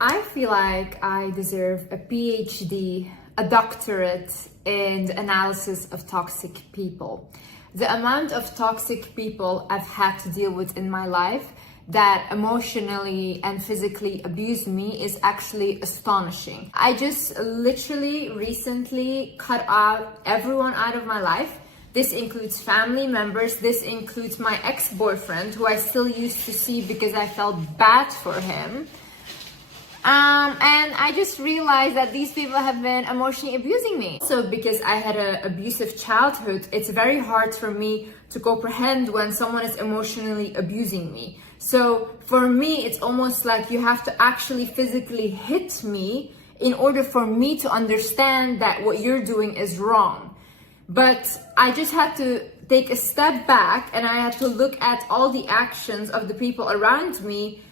I feel like I deserve a PhD, a doctorate in the analysis of toxic people. The amount of toxic people I've had to deal with in my life that emotionally and physically abuse me is actually astonishing. I just literally recently cut out everyone out of my life. This includes family members, this includes my ex-boyfriend, who I still used to see because I felt bad for him. And I just realized that these people have been emotionally abusing me. So because I had an abusive childhood, it's very hard for me to comprehend when someone is emotionally abusing me. So for me, it's almost like you have to actually physically hit me in order for me to understand that what you're doing is wrong. But I just had to take a step back and I had to look at all the actions of the people around me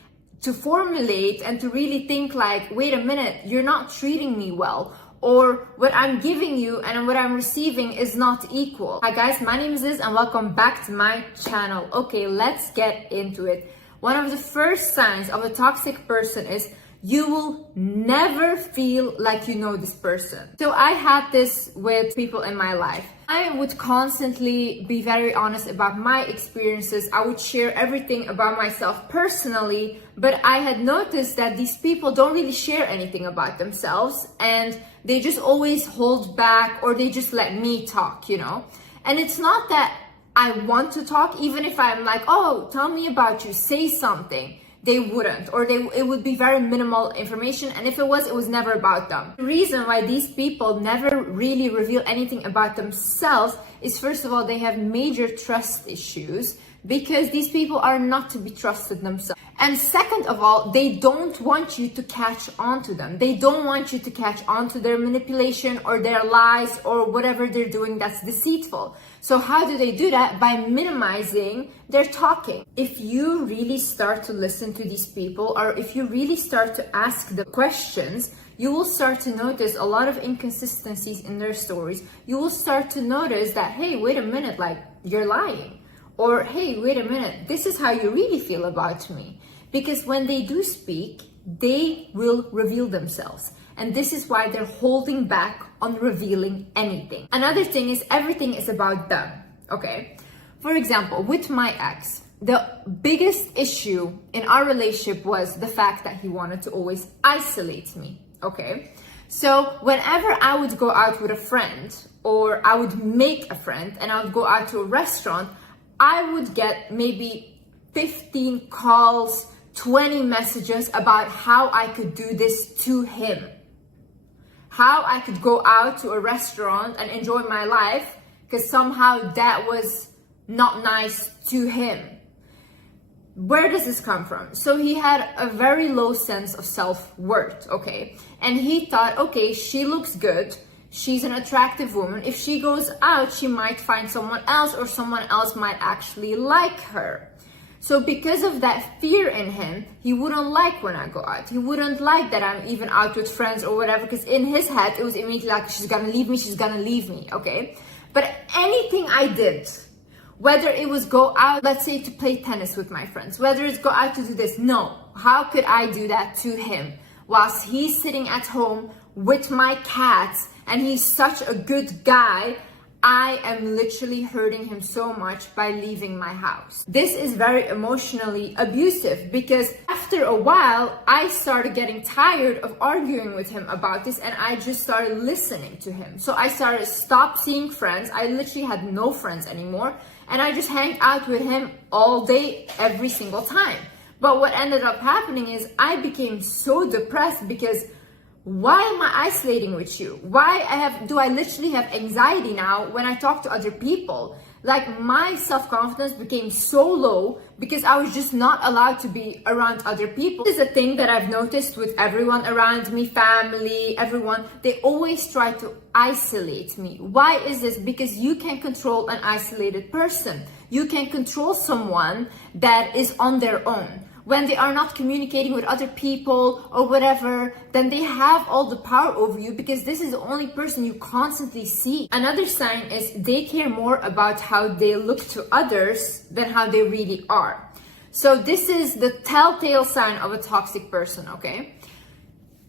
to formulate and to really think like, wait a minute, you're not treating me well, or what I'm giving you and what I'm receiving is not equal. Hi guys, my name is Liz and welcome back to my channel. Okay, let's get into it. One of the first signs of a toxic person is you will never feel like you know this person. So I had this with people in my life. I would constantly be very honest about my experiences. I would share everything about myself personally, but I had noticed that these people don't really share anything about themselves and they just always hold back or they just let me talk, you know? And it's not that I want to talk, even if I'm like, oh, tell me about you, say something. They wouldn't, or it would be very minimal information, and if it was never about them. The reason why these people never really reveal anything about themselves is, first of all, they have major trust issues because these people are not to be trusted themselves. And second of all, they don't want you to catch on to them. They don't want you to catch on to their manipulation or their lies or whatever they're doing that's deceitful. So how do they do that? By minimizing their talking. If you really start to listen to these people, or if you really start to ask the questions, you will start to notice a lot of inconsistencies in their stories. You will start to notice that, hey, wait a minute, like you're lying. Or, hey, wait a minute, this is how you really feel about me. Because when they do speak, they will reveal themselves. And this is why they're holding back on revealing anything. Another thing is everything is about them, okay? For example, with my ex, the biggest issue in our relationship was the fact that he wanted to always isolate me, okay? So whenever I would go out with a friend or I would make a friend and I would go out to a restaurant, I would get maybe 15 calls, 20 messages about how I could do this to him. How I could go out to a restaurant and enjoy my life because somehow that was not nice to him. Where does this come from? So he had a very low sense of self-worth, okay? And he thought, okay, she looks good. She's an attractive woman. If she goes out, she might find someone else or someone else might actually like her. So because of that fear in him, he wouldn't like when I go out. He wouldn't like that I'm even out with friends or whatever, because in his head, it was immediately like, she's gonna leave me, okay? But anything I did, whether it was go out, let's say to play tennis with my friends, whether it's go out to do this, no. How could I do that to him? Whilst he's sitting at home with my cats and he's such a good guy, I am literally hurting him so much by leaving my house. This is very emotionally abusive because after a while, I started getting tired of arguing with him about this and I just started listening to him. So I started stop seeing friends. I literally had no friends anymore and I just hang out with him all day, every single time. But what ended up happening is I became so depressed because why am I isolating with you? Do I literally have anxiety now when I talk to other people? Like my self-confidence became so low because I was just not allowed to be around other people. This is a thing that I've noticed with everyone around me, family, everyone. They always try to isolate me. Why is this? Because you can control an isolated person. You can control someone that is on their own. When they are not communicating with other people or whatever, then they have all the power over you because this is the only person you constantly see. Another sign is they care more about how they look to others than how they really are. So this is the telltale sign of a toxic person, okay?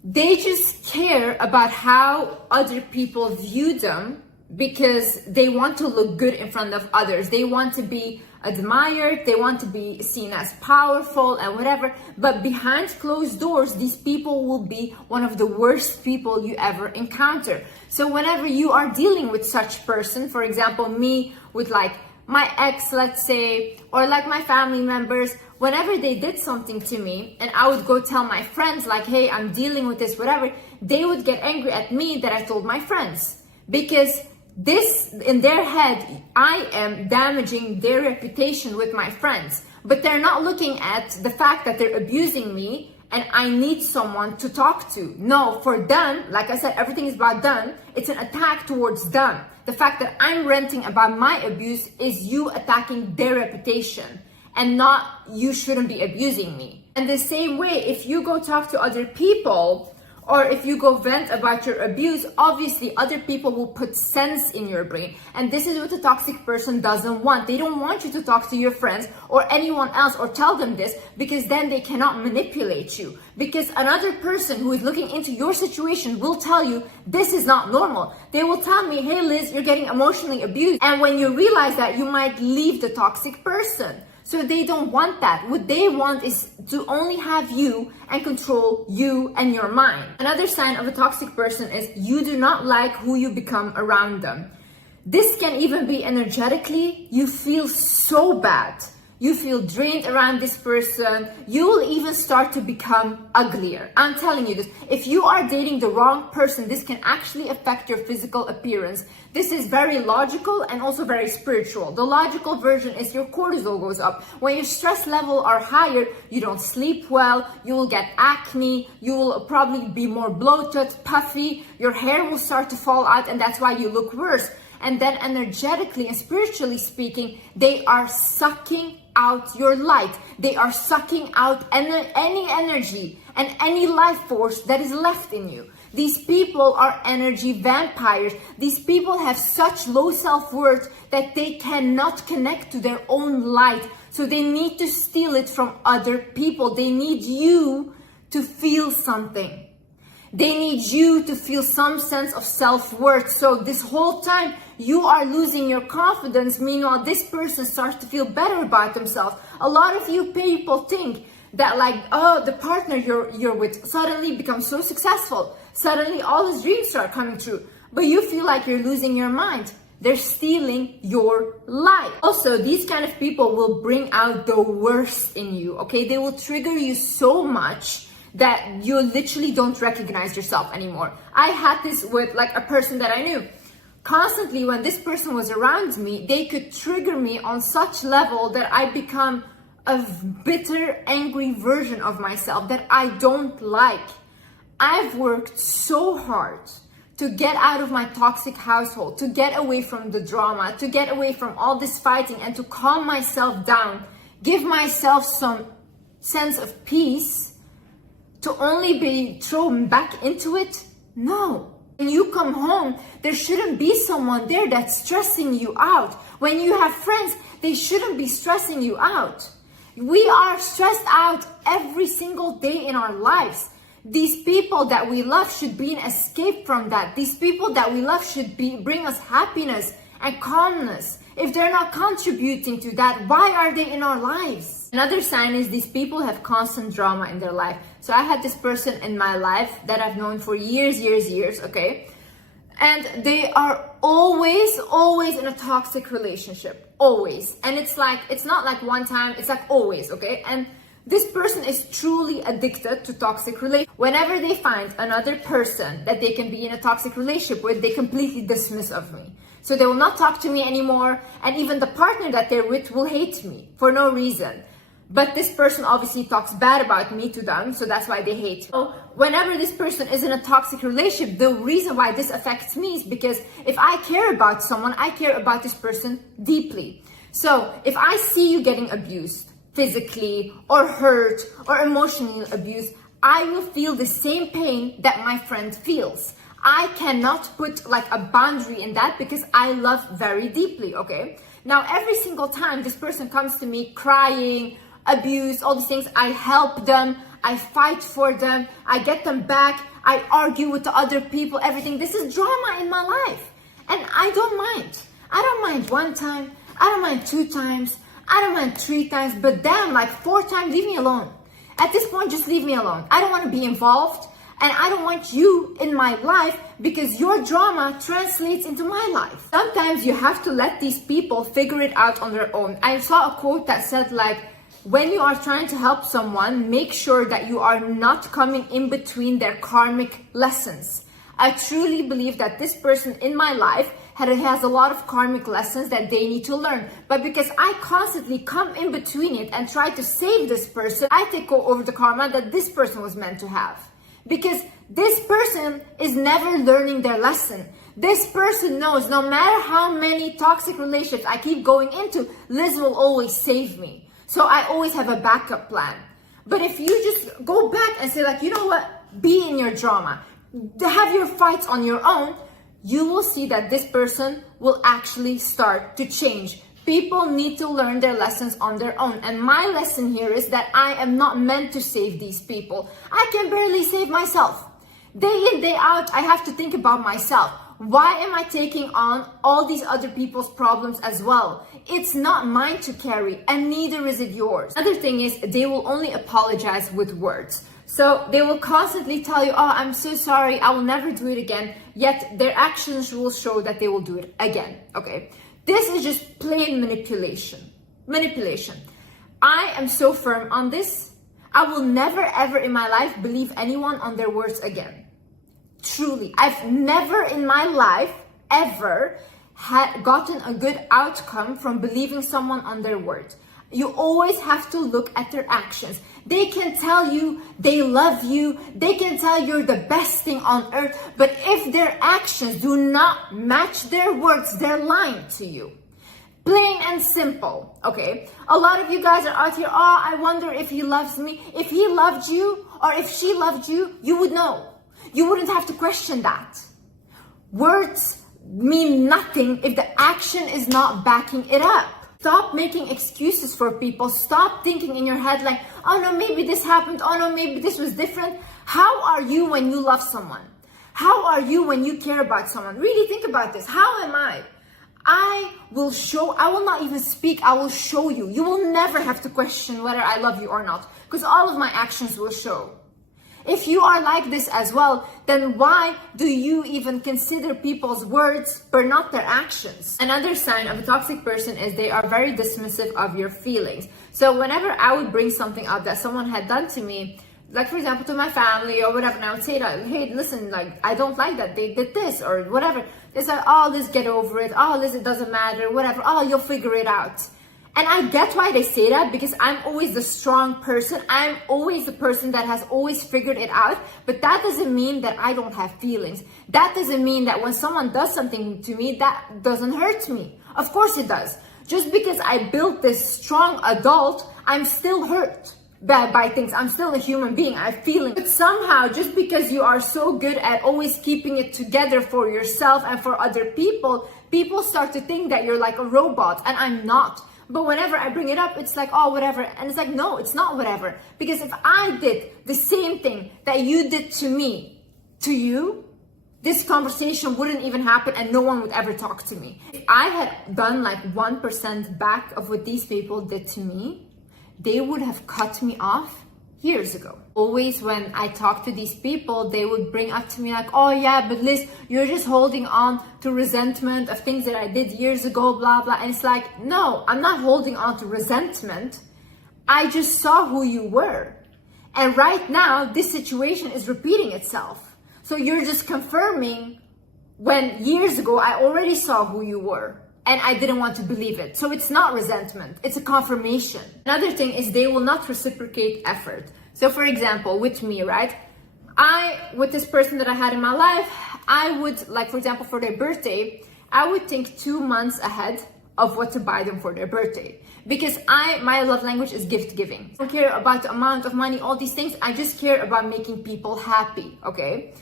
They just care about how other people view them because they want to look good in front of others. They want to be admired, they want to be seen as powerful and whatever. But behind closed doors, these people will be one of the worst people you ever encounter. So whenever you are dealing with such person, for example, me with like my ex, let's say, or like my family members, whenever they did something to me and I would go tell my friends like, hey, I'm dealing with this, whatever, they would get angry at me that I told my friends. Because this, in their head, I am damaging their reputation with my friends. But they're not looking at the fact that they're abusing me and I need someone to talk to. No, for them, like I said, everything is about them. It's an attack towards them. The fact that I'm ranting about my abuse is you attacking their reputation and not you shouldn't be abusing me. And the same way, if you go talk to other people or if you go vent about your abuse, obviously other people will put sense in your brain. And this is what a toxic person doesn't want. They don't want you to talk to your friends or anyone else or tell them this, because then they cannot manipulate you. Because another person who is looking into your situation will tell you, this is not normal. They will tell me, hey Liz, you're getting emotionally abused. And when you realize that, you might leave the toxic person. So they don't want that. What they want is to only have you and control you and your mind. Another sign of a toxic person is you do not like who you become around them. This can even be energetically. You feel so bad. You feel drained around this person. You will even start to become uglier. I'm telling you this. If you are dating the wrong person, this can actually affect your physical appearance. This is very logical and also very spiritual. The logical version is your cortisol goes up. When your stress level are higher, you don't sleep well, you will get acne, you will probably be more bloated, puffy, your hair will start to fall out, and that's why you look worse. And then energetically and spiritually speaking, they are sucking out your light. They are sucking out any energy and any life force that is left in you. These people are energy vampires. These people have such low self-worth that they cannot connect to their own light. So they need to steal it from other people. They need you to feel something. They need you to feel some sense of self-worth. So this whole time you are losing your confidence. Meanwhile, this person starts to feel better about themselves. A lot of you people think that like, oh, the partner you're with suddenly becomes so successful. Suddenly all his dreams start coming true. But you feel like you're losing your mind. They're stealing your life. Also, these kind of people will bring out the worst in you, okay? They will trigger you so much that you literally don't recognize yourself anymore. I had this with like a person that I knew. Constantly when this person was around me, they could trigger me on such level that I become a bitter, angry version of myself that I don't like. I've worked so hard to get out of my toxic household, to get away from the drama, to get away from all this fighting and to calm myself down, give myself some sense of peace, to only be thrown back into it? No. When you come home, there shouldn't be someone there that's stressing you out. When you have friends, they shouldn't be stressing you out. We are stressed out every single day in our lives. These people that we love should be an escape from that. These people that we love should bring us happiness and calmness. If they're not contributing to that, why are they in our lives? Another sign is these people have constant drama in their life. So I had this person in my life that I've known for years, okay? And they are always in a toxic relationship, always. And it's like, it's not like one time, it's like always, okay? And this person is truly addicted to toxic relationship. Whenever they find another person that they can be in a toxic relationship with, they completely dismiss of me. So they will not talk to me anymore. And even the partner that they're with will hate me for no reason. But this person obviously talks bad about me to them, so that's why they hate me. So whenever this person is in a toxic relationship, the reason why this affects me is because if I care about someone, I care about this person deeply. So if I see you getting abused, physically or hurt or emotionally abused, I will feel the same pain that my friend feels. I cannot put like a boundary in that because I love very deeply, okay? Now, every single time this person comes to me crying, abuse, all these things, I help them, I fight for them, I get them back, I argue with the other people, everything. This is drama in my life. And I don't mind. I don't mind one time, I don't mind 2 times, I don't mind 3 times, but damn, like 4 times, leave me alone. At this point, just leave me alone. I don't want to be involved, and I don't want you in my life because your drama translates into my life. Sometimes you have to let these people figure it out on their own. I saw a quote that said like, when you are trying to help someone, make sure that you are not coming in between their karmic lessons. I truly believe that this person in my life has a lot of karmic lessons that they need to learn. But because I constantly come in between it and try to save this person, I take over the karma that this person was meant to have. Because this person is never learning their lesson. This person knows no matter how many toxic relationships I keep going into, Liz will always save me. So I always have a backup plan. But if you just go back and say like, you know what, be in your drama, have your fights on your own, you will see that this person will actually start to change. People need to learn their lessons on their own. And my lesson here is that I am not meant to save these people. I can barely save myself. Day in, day out, I have to think about myself. Why am I taking on all these other people's problems as well? It's not mine to carry, and neither is it yours. Another thing is they will only apologize with words. So they will constantly tell you, oh, I'm so sorry, I will never do it again. Yet their actions will show that they will do it again, okay? This is just plain manipulation. Manipulation. I am so firm on this. I will never ever in my life believe anyone on their words again. Truly. I've never in my life ever gotten a good outcome from believing someone on their word. You always have to look at their actions. They can tell you they love you. They can tell you're the best thing on earth. But if their actions do not match their words, they're lying to you. Plain and simple, okay? A lot of you guys are out here, oh, I wonder if he loves me. If he loved you or if she loved you, you would know. You wouldn't have to question that. Words mean nothing if the action is not backing it up. Stop making excuses for people. Stop thinking in your head like, oh no, maybe this happened. Oh no, maybe this was different. How are you when you love someone? How are you when you care about someone? Really think about this. How am I? I will not even speak. I will show you. You will never have to question whether I love you or not, because all of my actions will show. If you are like this as well, then why do you even consider people's words but not their actions? Another sign of a toxic person is they are very dismissive of your feelings. So whenever I would bring something up that someone had done to me, like for example to my family or whatever, and I would say that, hey, listen, like I don't like that they did this or whatever. They said, oh, let's get over it. Oh, listen, it doesn't matter, whatever. Oh, you'll figure it out. And I get why they say that, because I'm always the strong person. I'm always the person that has always figured it out. But that doesn't mean that I don't have feelings. That doesn't mean that when someone does something to me, that doesn't hurt me. Of course it does. Just because I built this strong adult, I'm still hurt by things. I'm still a human being. I have feelings. But somehow, just because you are so good at always keeping it together for yourself and for other people, people start to think that you're like a robot, and I'm not. But whenever I bring it up, it's like, oh, whatever. And it's like, no, it's not whatever. Because if I did the same thing that you did to me, to you, this conversation wouldn't even happen and no one would ever talk to me. If I had done like 1% back of what these people did to me, they would have cut me off years ago. Always when I talk to these people, they would bring up to me like, oh yeah, but Liz, you're just holding on to resentment of things that I did years ago, blah, blah. And it's like, no, I'm not holding on to resentment. I just saw who you were. And right now, this situation is repeating itself. So you're just confirming when years ago, I already saw who you were. And I didn't want to believe it. So it's not resentment, it's a confirmation. Another thing is they will not reciprocate effort. So for example, with me, right? With this person that I had in my life, I would, like for example, for their birthday, I would think 2 months ahead of what to buy them for their birthday. Because my love language is gift giving. I don't care about the amount of money, all these things. I just care about making people happy, okay?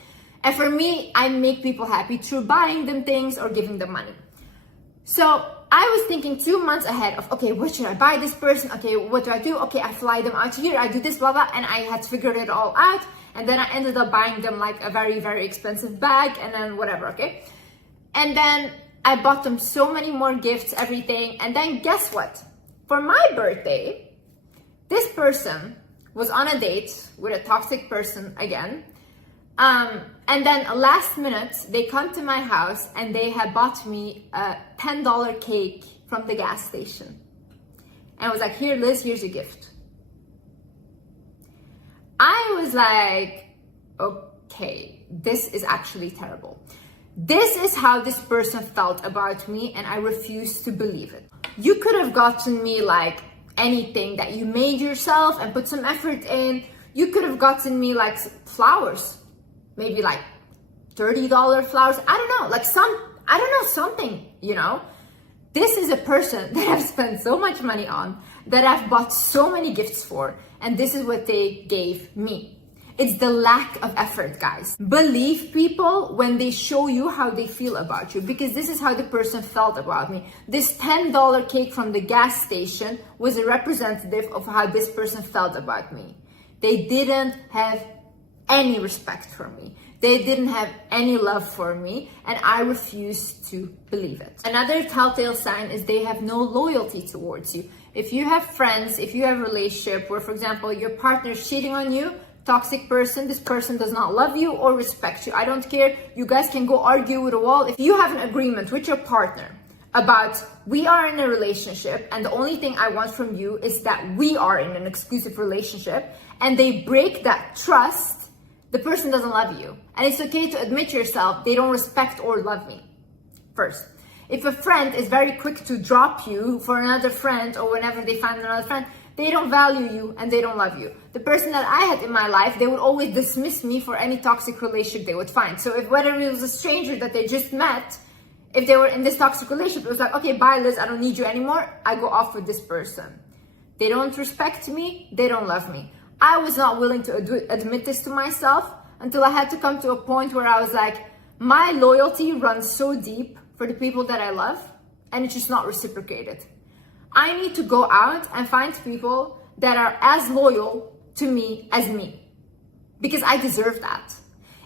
And for me, I make people happy through buying them things or giving them money. So I was thinking 2 months ahead of, okay, what should I buy this person? Okay, what do I do? Okay, I fly them out here, I do this, blah, blah, and I had figured it all out. And then I ended up buying them like a very, very expensive bag and then whatever, okay? And then I bought them so many more gifts, everything. And then guess what? For my birthday, this person was on a date with a toxic person again. And then last minute, they come to my house and they had bought me a $10 cake from the gas station. And I was like, here, Liz, here's your gift. I was like, okay, this is actually terrible. This is how this person felt about me, and I refuse to believe it. You could have gotten me like anything that you made yourself and put some effort in. You could have gotten me like flowers, maybe like $30 flowers. I don't know, like something, you know? This is a person that I've spent so much money on, that I've bought so many gifts for, and this is what they gave me. It's the lack of effort, guys. Believe people when they show you how they feel about you, because this is how the person felt about me. This $10 cake from the gas station was a representative of how this person felt about me. They didn't have any respect for me. They didn't have any love for me, and I refuse to believe it. Another telltale sign is they have no loyalty towards you. If you have friends, if you have a relationship where, for example, your partner is cheating on you, toxic person, this person does not love you or respect you. I don't care. You guys can go argue with a wall. If you have an agreement with your partner about, we are in a relationship and the only thing I want from you is that we are in an exclusive relationship, and they break that trust, the person doesn't love you. And it's okay to admit yourself, they don't respect or love me first. If a friend is very quick to drop you for another friend, or whenever they find another friend, they don't value you and they don't love you. The person that I had in my life, they would always dismiss me for any toxic relationship they would find. So if whether it was a stranger that they just met, if they were in this toxic relationship, it was like, okay, bye Liz, I don't need you anymore. I go off with this person. They don't respect me, they don't love me. I was not willing to admit this to myself until I had to come to a point where I was like, my loyalty runs so deep for the people that I love, and it's just not reciprocated. I need to go out and find people that are as loyal to me as me, because I deserve that.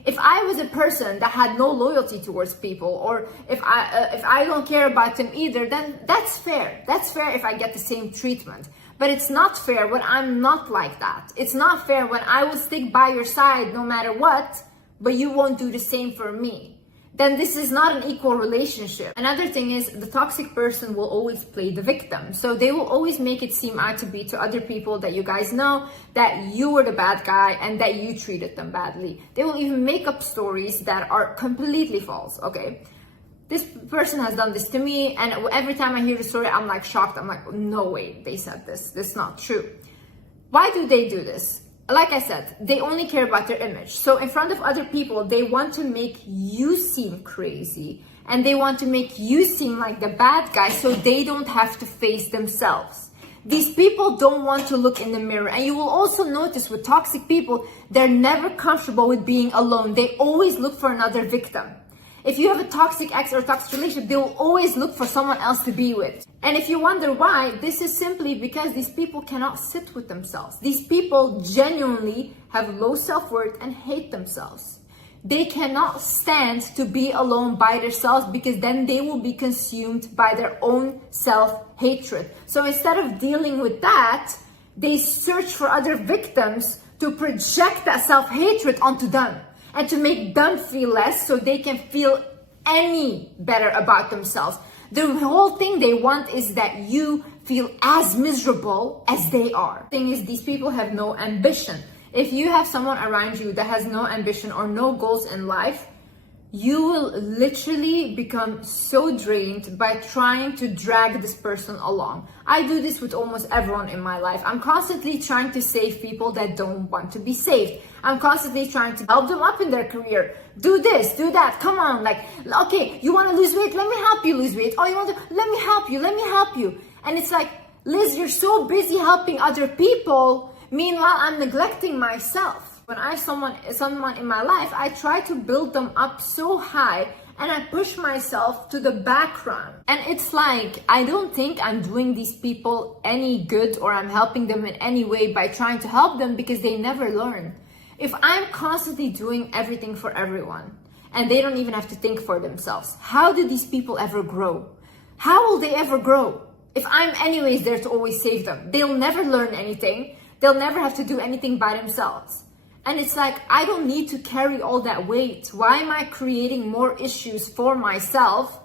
If I was a person that had no loyalty towards people, or if I don't care about them either, then that's fair. That's fair if I get the same treatment. But it's not fair when I'm not like that. It's not fair when I will stick by your side no matter what, but you won't do the same for me. Then this is not an equal relationship. Another thing is, the toxic person will always play the victim. So they will always make it seem out to be to other people that you guys know that you were the bad guy and that you treated them badly. They will even make up stories that are completely false, okay? This person has done this to me, and every time I hear the story, I'm like shocked. I'm like, no way they said this. This is not true. Why do they do this? Like I said, they only care about their image. So in front of other people, they want to make you seem crazy, and they want to make you seem like the bad guy so they don't have to face themselves. These people don't want to look in the mirror. And you will also notice with toxic people, they're never comfortable with being alone. They always look for another victim. If you have a toxic ex or toxic relationship, they will always look for someone else to be with. And if you wonder why, this is simply because these people cannot sit with themselves. These people genuinely have low self-worth and hate themselves. They cannot stand to be alone by themselves, because then they will be consumed by their own self-hatred. So instead of dealing with that, they search for other victims to project that self-hatred onto them, and to make them feel less so they can feel any better about themselves. The whole thing they want is that you feel as miserable as they are. The thing is, these people have no ambition. If you have someone around you that has no ambition or no goals in life, you will literally become so drained by trying to drag this person along. I do this with almost everyone in my life. I'm constantly trying to save people that don't want to be saved. I'm constantly trying to help them up in their career. Do this, do that, come on. Like, okay, you want to lose weight? Let me help you lose weight. Oh, you want to, let me help you. And it's like, Liz, you're so busy helping other people. Meanwhile, I'm neglecting myself. When someone in my life, I try to build them up so high and I push myself to the background. And it's like, I don't think I'm doing these people any good or I'm helping them in any way by trying to help them, because they never learn. If I'm constantly doing everything for everyone and they don't even have to think for themselves, how do these people ever grow? How will they ever grow? If I'm anyways there to always save them, they'll never learn anything. They'll never have to do anything by themselves. And it's like, I don't need to carry all that weight. Why am I creating more issues for myself?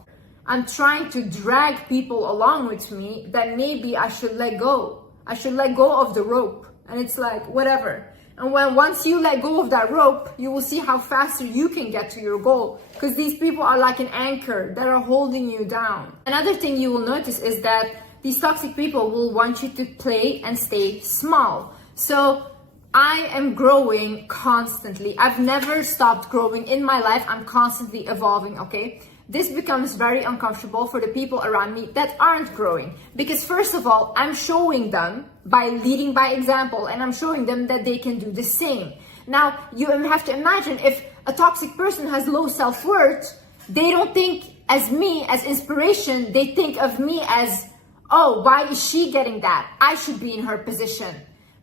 I'm trying to drag people along with me that maybe I should let go. I should let go of the rope. And it's like, whatever. And once you let go of that rope, you will see how faster you can get to your goal. Because these people are like an anchor that are holding you down. Another thing you will notice is that these toxic people will want you to play and stay small. So I am growing constantly. I've never stopped growing in my life. I'm constantly evolving, okay? This becomes very uncomfortable for the people around me that aren't growing. Because first of all, I'm showing them by leading by example, and I'm showing them that they can do the same. Now, you have to imagine, if a toxic person has low self-worth, they don't think as me, as inspiration. They think of me as, oh, why is she getting that? I should be in her position.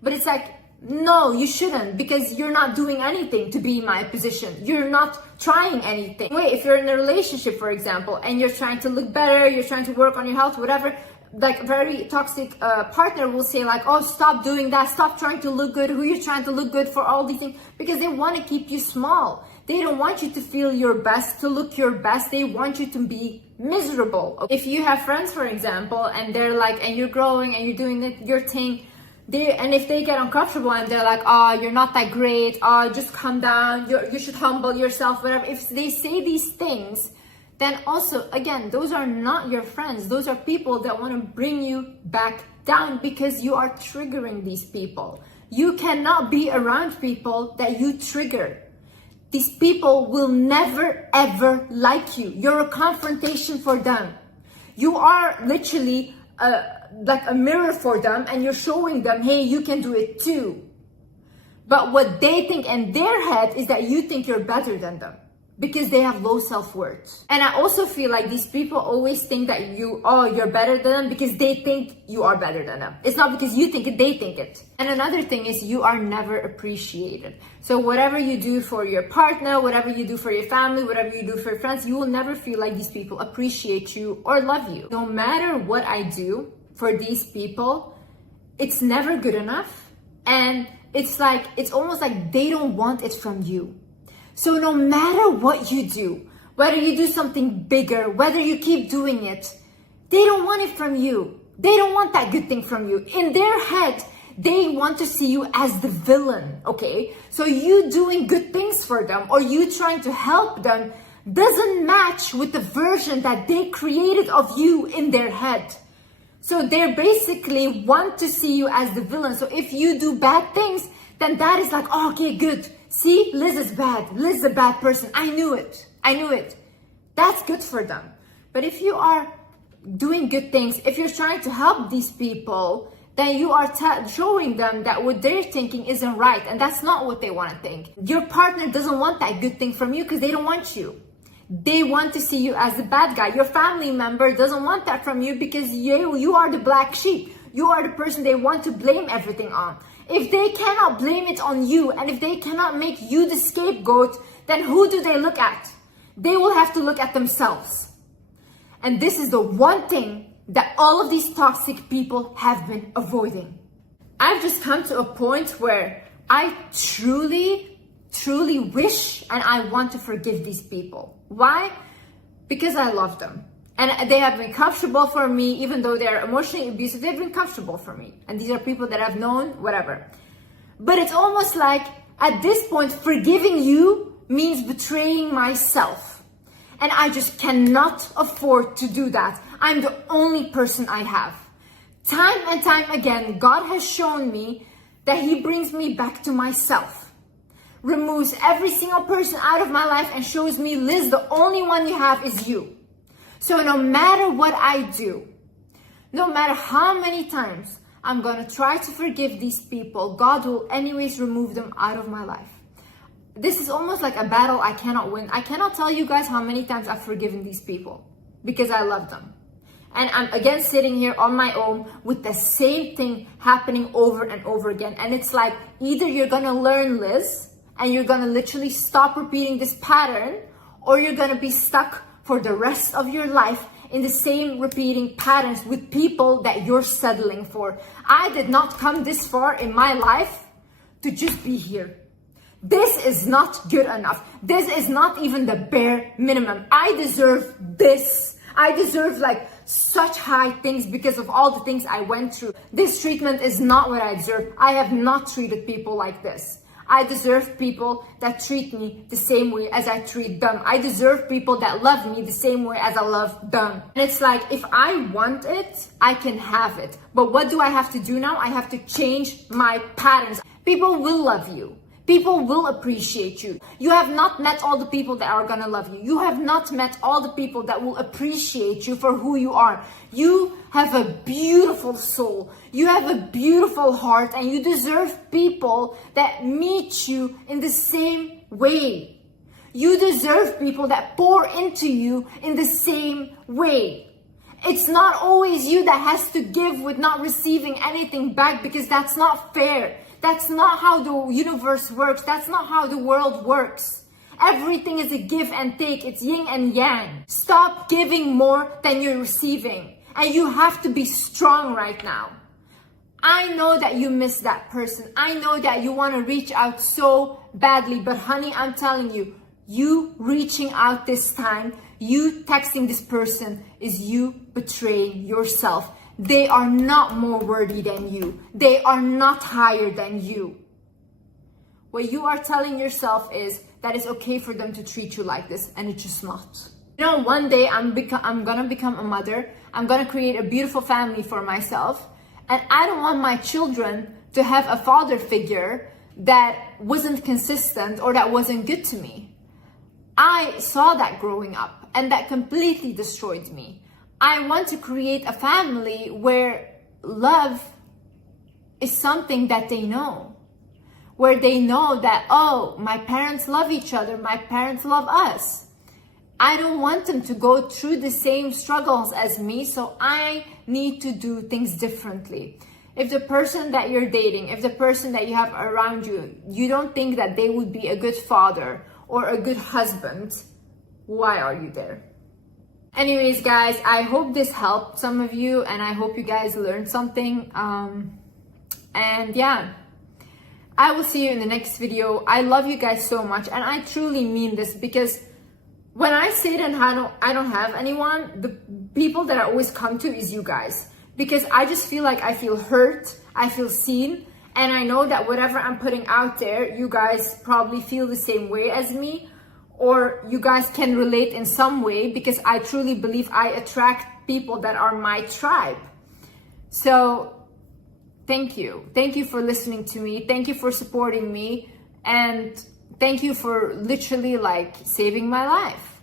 But it's like, no, you shouldn't, because you're not doing anything to be in my position. You're not trying anything. Wait, if you're in a relationship, for example, and you're trying to look better, you're trying to work on your health, whatever, like a very toxic partner will say like, oh, stop doing that, stop trying to look good, who you're trying to look good for, all these things, because they want to keep you small. They don't want you to feel your best, to look your best. They want you to be miserable. If you have friends, for example, and they're like, and you're growing and you're doing your thing, and if they get uncomfortable and they're like, oh, you're not that great, oh, just calm down, you should humble yourself, whatever. If they say these things, then also, again, those are not your friends. Those are people that want to bring you back down, because you are triggering these people. You cannot be around people that you trigger. These people will never, ever like you. You're a confrontation for them. You are literally like a mirror for them, and you're showing them, hey, you can do it too. But what they think in their head is that you think you're better than them, because they have low self-worth. And I also feel like these people always think that you're better than them because they think you are better than them. It's not because you think it, they think it. And another thing is, you are never appreciated. So whatever you do for your partner, whatever you do for your family, whatever you do for your friends, you will never feel like these people appreciate you or love you. No matter what I do for these people, it's never good enough. And it's almost like they don't want it from you. So no matter what you do, whether you do something bigger, whether you keep doing it, they don't want it from you. They don't want that good thing from you. In their head, they want to see you as the villain, okay? So you doing good things for them, or you trying to help them, doesn't match with the version that they created of you in their head. So they basically want to see you as the villain. So if you do bad things, then that is like, oh, okay, good. See, Liz is bad. Liz is a bad person. I knew it. That's good for them. But if you are doing good things, if you're trying to help these people, then you are showing them that what they're thinking isn't right. And that's not what they want to think. Your partner doesn't want that good thing from you because they don't want you. They want to see you as the bad guy. Your family member doesn't want that from you because you are the black sheep. You are the person they want to blame everything on. If they cannot blame it on you, and if they cannot make you the scapegoat, then who do they look at? They will have to look at themselves. And this is the one thing that all of these toxic people have been avoiding. I've just come to a point where I truly wish and I want to forgive these people. Why? Because I love them. And they have been comfortable for me, even though they're emotionally abusive, they've been comfortable for me. And these are people that I've known, whatever. But it's almost like, at this point, forgiving you means betraying myself. And I just cannot afford to do that. I'm the only person I have. Time and time again, God has shown me that He brings me back to myself. Removes every single person out of my life and shows me, Liz, the only one you have is you. So no matter what I do, no matter how many times I'm gonna try to forgive these people. God will anyways remove them out of my life. This is almost like a battle I cannot win. I cannot tell you guys how many times I've forgiven these people because I love them. And I'm again sitting here on my own with the same thing happening over and over again. And it's like, either you're gonna learn, Liz, and you're gonna literally stop repeating this pattern, or you're gonna be stuck for the rest of your life in the same repeating patterns with people that you're settling for. I did not come this far in my life to just be here. This is not good enough. This is not even the bare minimum. I deserve this. I deserve like such high things because of all the things I went through. This treatment is not what I deserve. I have not treated people like this. I deserve people that treat me the same way as I treat them. I deserve people that love me the same way as I love them. And it's like, if I want it, I can have it. But what do I have to do now? I have to change my patterns. People will love you. People will appreciate you. You have not met all the people that are gonna love you. You have not met all the people that will appreciate you for who you are. You have a beautiful soul. You have a beautiful heart, and you deserve people that meet you in the same way. You deserve people that pour into you in the same way. It's not always you that has to give with not receiving anything back, because that's not fair. That's not how the universe works. That's not how the world works. Everything is a give and take. It's yin and yang. Stop giving more than you're receiving. And you have to be strong right now. I know that you miss that person. I know that you want to reach out so badly. But honey, I'm telling you, you reaching out this time, you texting this person, is you betraying yourself. They are not more worthy than you. They are not higher than you. What you are telling yourself is that it's okay for them to treat you like this, and it's just not. You know, one day I'm gonna become a mother. I'm gonna create a beautiful family for myself, and I don't want my children to have a father figure that wasn't consistent or that wasn't good to me. I saw that growing up, and that completely destroyed me. I want to create a family where love is something that they know. Where they know that, oh, my parents love each other, my parents love us. I don't want them to go through the same struggles as me, so I need to do things differently. If the person that you're dating, if the person that you have around you, you don't think that they would be a good father or a good husband, why are you there? Anyways, guys, I hope this helped some of you, and I hope you guys learned something. And yeah, I will see you in the next video. I love you guys so much, and I truly mean this, because when I say that I don't have anyone, the people that I always come to is you guys, because I just feel like I feel hurt, I feel seen, and I know that whatever I'm putting out there, you guys probably feel the same way as me, or you guys can relate in some way, because I truly believe I attract people that are my tribe. So thank you. Thank you for listening to me. Thank you for supporting me. And thank you for literally like saving my life.